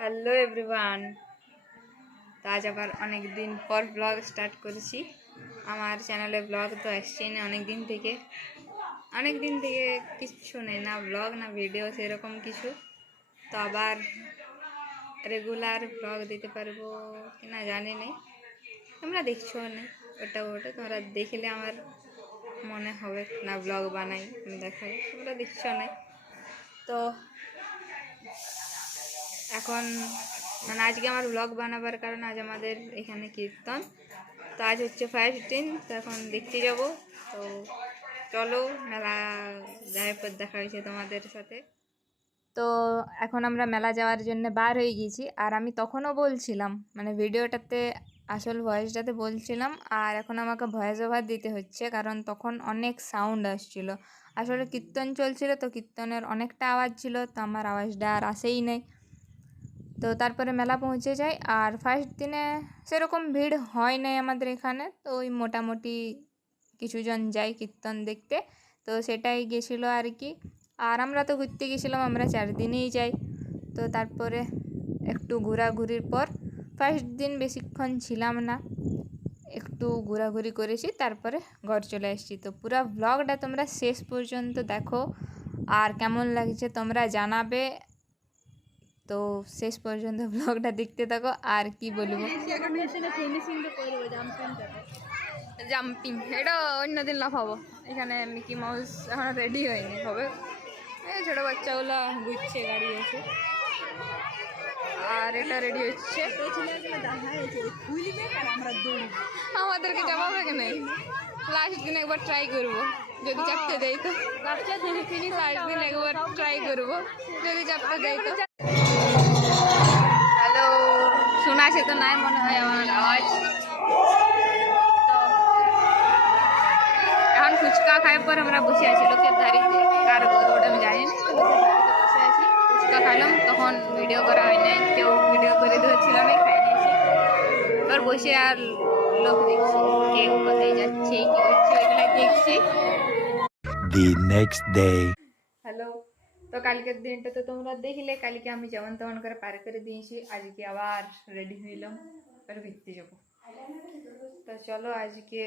Hello everyone. তো আজ আবার অনেক দিন পর ব্লগ স্টার্ট করেছি। আমার চ্যানেলে ব্লগ তো আসছেই না অনেক দিন থেকে কিচ্ছু নেই, না ব্লগ না ভিডিও সেরকম কিছু। তো আবার রেগুলার ব্লগ দিতে পারবো কিনা জানি নেই, তোমরা দেখছো না ওটা তোমরা দেখলে আমার মনে হবে না ব্লগ বানাই, আমি দেখাই, তোমরা দেখছো না। তো এখন মানে আজকে আমার ব্লগ বানাবার কারণ আজ আমাদের এখানে কীর্তন। তো আজ হচ্ছে ফার্স্ট দিন, তো এখন দেখতে যাব। তো চলো মেলা যাওয়ার পর দেখা হয়েছে তোমাদের সাথে। তো এখন আমরা মেলা যাওয়ার জন্য বার হয়ে গিয়েছি, আর আমি তখনও বলছিলাম মানে ভিডিওটাতে আসল ভয়েসটাতে বলছিলাম, আর এখন আমাকে ভয়েস ওভার দিতে হচ্ছে কারণ তখন অনেক সাউন্ড আসছিল। আসলে কীর্তন চলছিল, তো কীর্তনের অনেকটা আওয়াজ ছিল, তো আমার আওয়াজটা আর আসেই নেই। তো তারপরে মেলা পৌঁছে যাই, আর ফার্স্ট দিনে সেরকম ভিড় হয় নাই আমাদের এখানে, তো ওই মোটামুটি কিছুজন যাই কীর্তন দেখতে, তো সেটাই গেছিলো আর কি। আর আমরা তো ঘুরতে গেছিলাম, আমরা 4 দিনেই যাই। তো তারপরে একটু ঘোরাঘুরির পর ফার্স্ট দিন বেশিক্ষণ ছিলাম না, একটু ঘোরাঘুরি করেছি, তারপরে ঘর চলে আসছি। তো পুরো ব্লগটা তোমরা শেষ পর্যন্ত দেখো, আর কেমন লাগছে তোমরা জানাবে। তো শেষ পর্যন্ত ব্লগটা দেখতে থাকো। আর কি বলবো, জাম্পিং এটা অন্যদিন লাফাবো। এখানে মিকি মাউস এখন রেডি হয়নি, হবে ছোটো বাচ্চাগুলো ঘুরছে, গাড়ি আছে, আর এটা রেডি হচ্ছে। আমাদেরকে চাপাবে কেন? লাস্ট দিন একবার ট্রাই করবো, যদি চাপতে দেয় তো। লাস্ট দিন একবার ট্রাই করবো, যদি চাপতে দেয় তো। হ্যালো, শোনা আছে তো নাই মনে হয় আমার আওয়াজ। এখন ফুচকা খাওয়ার পর আমরা বসে আছি লোকের ধারিতে, কার ওটা আমি জানি না, বসে আছি ফুচকা খাইলাম। তখন ভিডিও করা হয় নাই, কেউ ভিডিও করে দিচ্ছিল না, খাই নিয়েছি। এবার বসে আর লোক দেখছি, কেউ কোথায় যাচ্ছে কি হচ্ছে ওইগুলো দেখছি। The next day. হ্যালো, তো কালকের দিনটা তো তোমরা দেখলে, কালকে আমি যেমন তেমন করে পার করে দিয়েছি, আজকে আবার রেডি হইলাম, এবার ঘুরতে যাবো। তো চলো আজকে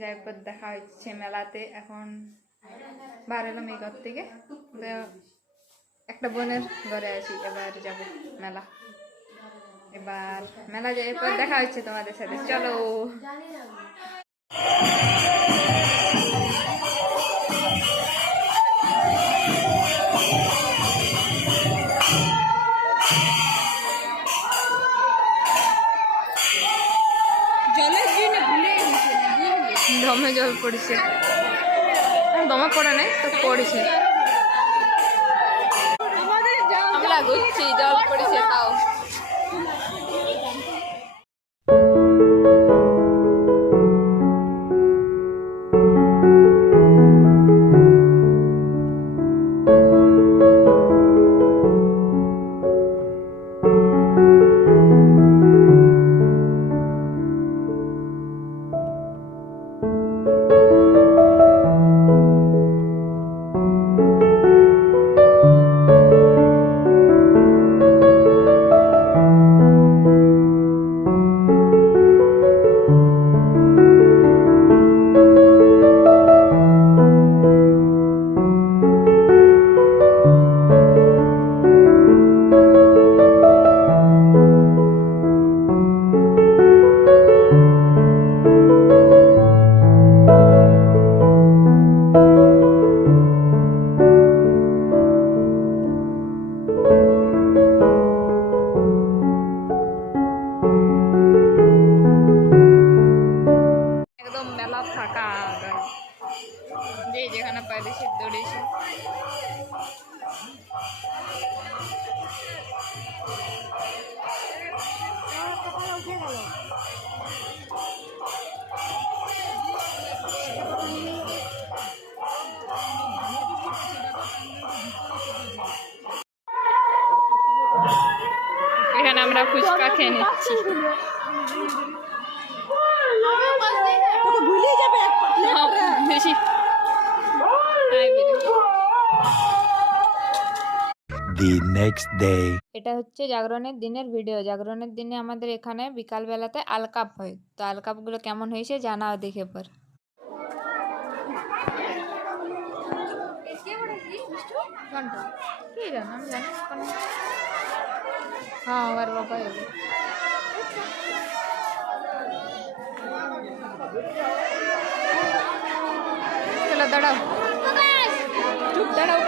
যাই পর দেখা হচ্ছে মেলাতে। এখন বার এলাম এই ঘর থেকে, একটা বোনের ঘরে আছি, এবার যাব মেলা। এবার মেলা যাই পর দেখা হচ্ছে তোমাদের সাথে, চলো। দমে জল পড়ছে, দমে পড়ে নাই তো পড়ছে, আমরা ঘুরছি, জল পড়েছে তাও। একদম মেলা ফাঁকা, যে যেখানে পাইছে দৌড়েছে। এখানে আমরা ফুচকা খেয়ে নিচ্ছি। বেশি The next day. এটা হচ্ছে জাগরণের দিনের ভিডিও। জাগরণের দিনে আমাদের এখানে বিকালবেলাতে আলকাপ হয়। তো আলকাপগুলো কেমন হয়েছে জানাও দেখে পর। কি জানো আমি জানি হ্যাঁ আমার বাবা এলো। চলো দাঁড়াও চুপ দাঁড়াও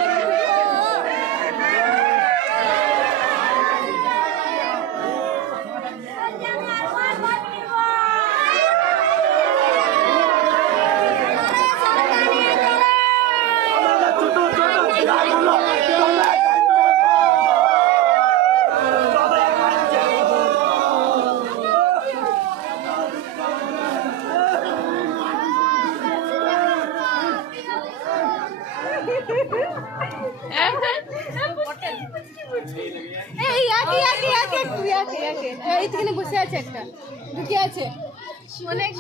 এইখানে বসে আছে একটা ঢুকে আছে অনেক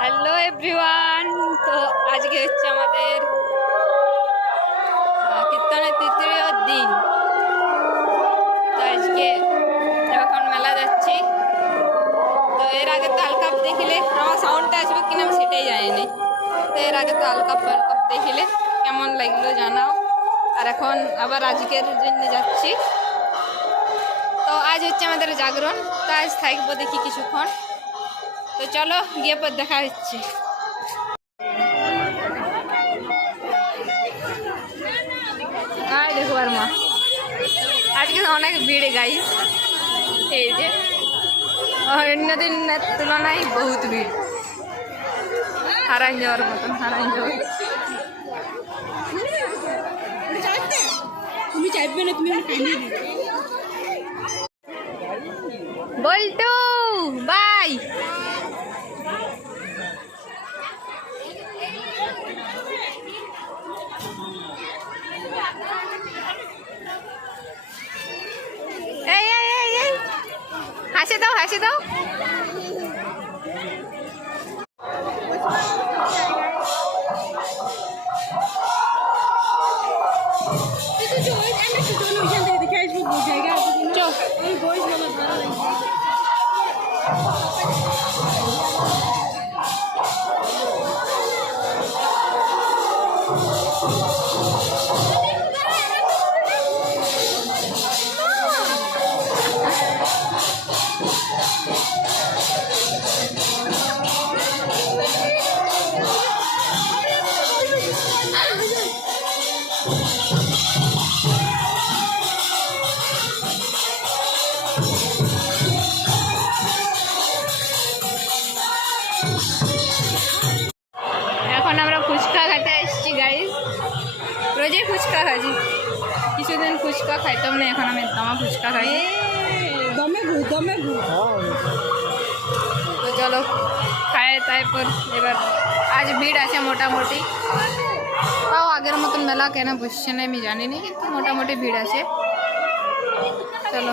হ্যালো এভরিওয়ান। তো আজকে হচ্ছে আমাদের কীর্তনের তৃতীয় দিন। তো আজকে এখন মেলা যাচ্ছি। তো এর আগে তো আলকাপ দেখিলে আমার সাউন্ডটা আসবে কিনা আমি সেটাই জানিনি। তো এর আগে তো আলকাপ দেখিলে কেমন লাগলো জানাও। আর এখন আবার আজকের জন্য যাচ্ছি। তো আজ হচ্ছে আমাদের জাগরণ। তো আজ থাকবো দেখি কিছুক্ষণ। তো চলো গিয়ে পর দেখা হচ্ছে। দেখো আর মা আজকে অনেক ভিড় গাইস। এই যে অন্য দিনের তুলনায় বহুত ভিড়। হারাই যাওয়ার মতন হারাই যাওয়ার। তুমি চাইবে না তুমি বলটু বাই। হাসি দাও হাসি দাও। এখন আমরা ফুচকা খেতে এসেছি গাইস। রোজই ফুচকা খাচ্ছি, কিছুদিন ফুচকা খাইতাম না, এখন আমি দমা ফুচকা খাই। তো চলো খাই। তারপর এবার আজ ভিড় আছে মোটামুটি, তাও আগের মতন মেলা কেন বসছে না আমি জানি না, কিন্তু মোটামুটি ভিড় আছে। চলো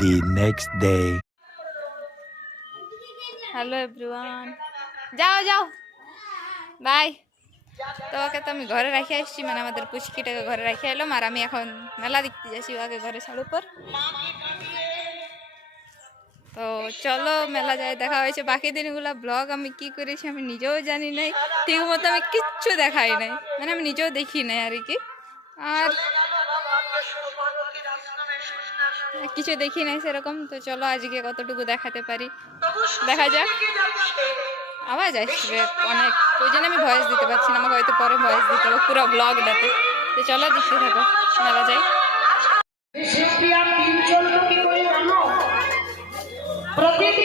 The next day. Hello everyone, যাও যাও বাই। তো ওকে তো আমি ঘরে রেখে আসছি, মানে আমাদের পুচকিটাকে ঘরে রেখে এলাম, আর আমি এখন মেলা দেখতে যাচ্ছি ওকে ঘরে ছাড় উপর। তো চলো মেলা যায়, দেখা হয়েছে। বাকি দিনগুলো ব্লগ আমি কি করেছি আমি নিজেও জানি নাই, ঠিক মতো আমি কিচ্ছু দেখাই নাই, মানে আমি নিজেও দেখি নাই আর কি, আর কিছু দেখি নাই সেরকম। তো চলো আজকে কতটুকু দেখাতে পারি দেখা যাক। আওয়াজ আসবে অনেক, ওই জন্য আমি ভয়েস দিতে পারছি না, আমাকে হয়তো পরে ভয়েস দিতে হবে পুরো ব্লগটাতে। তো চলো দেখতে থাকো, মেলা যাই।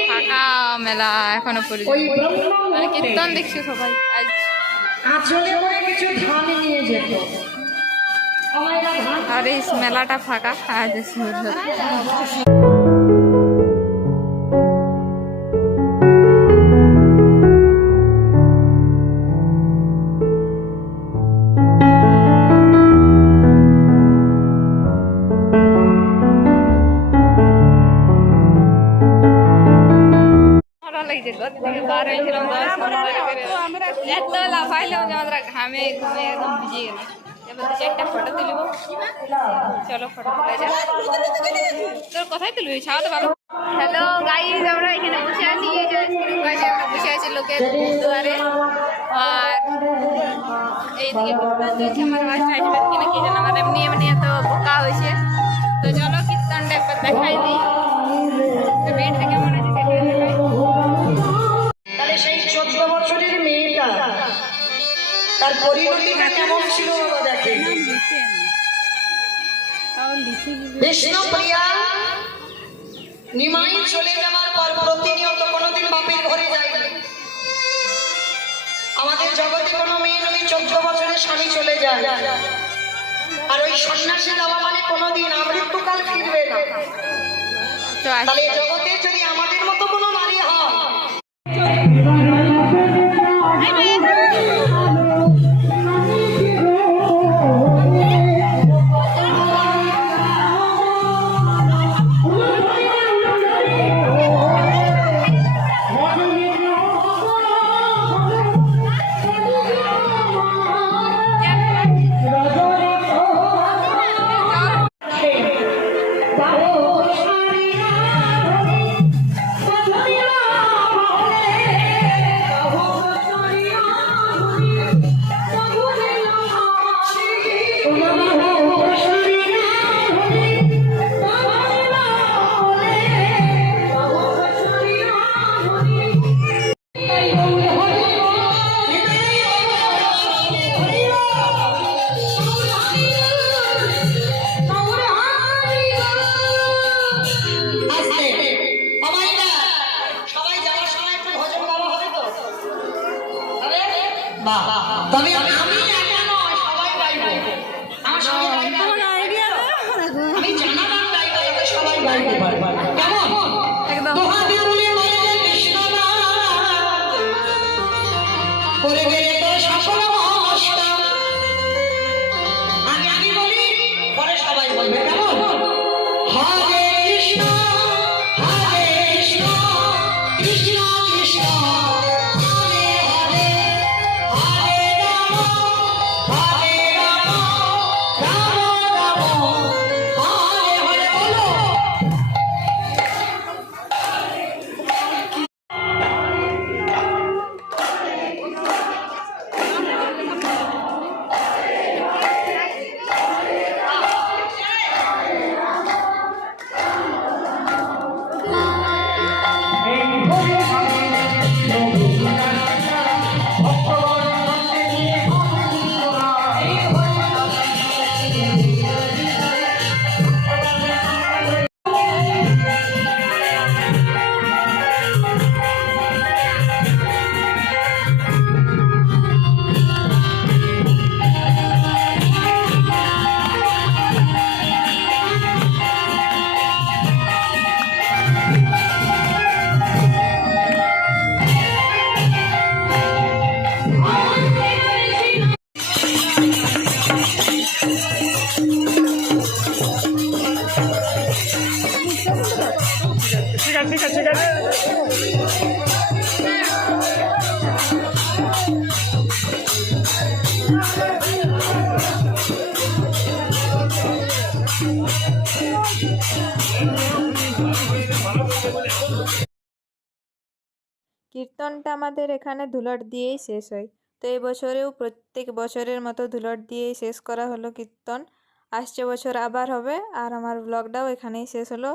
ফাঁকা মেলা এখনো পর্যন্ত, মানে কীর্তন দেখছি সবাই আজ। আর এই মেলাটা ফাঁকা আজ। এত লাফাইলাম যে আমরা ঘামে ঘুমে একদম ভিজে গেলাম। এবার চারটা ফটো তুলব, চলো ফটো তোলা যাক। তোর কোথায় তুলবি, ছাওয়াতে ভালো। হ্যালো গাইস, আমরা এখানে বসে আছি, এই যে আমরা বসে আছি লোকের দুয়ারে, আর এইদিকে কীর্তন আমার বাসটা আসবে কিনা কি জানো, আমার এমনি এমনি এত বোকা হয়েছে। তো চলো কীর্তনটা একবার দেখাই দিই, মেয়েটা কেমন আছে সেটা দেখাই। তাহলে সেই 14 বছরের মেয়েটা তার পরিণতিটা কেমন ছিল দেখেন। বিষ্ণুপ্রিয়া নিমাই চলে যাওয়ার পর প্রতিনিয়ত কোনোদিন বাপের ঘরে যায়নি। আমাদের জগতে কোনো মেয়ে যদি 14 বছরের স্বামী চলে যায় আর ওই সন্ন্যাসী যাওয়া মানে কোনোদিন আমৃত্যুকাল ফিরবে না। তাহলে জগতে যদি আমাদের মতো কোনো নারী হয়, তবে আমি একা নয়, সবাই গাইবো। আমার সবাই আমি জানা গান গাইবো, যাতে সবাই গাইতে পারে। কেমন একদম দোহাতে বলে বলে কৃষ্ণ নাম করে গেলে তো সকল মস্ত। আমি বলি, পরে সবাই বলবে। কেমন হরে কৃষ্ণ হরে কৃষ্ণ কৃষ্ণ কৃষ্ণ কীর্তনটা আমাদের এখানে ধুলট দিয়েই শেষ হয়। তো এই বছরেও প্রত্যেক বছরের মতো ধুলট দিয়েই শেষ করা হলো কীর্তন। আসছে বছর আবার হবে। আর আমার ব্লগটাও এখানেই শেষ হলো।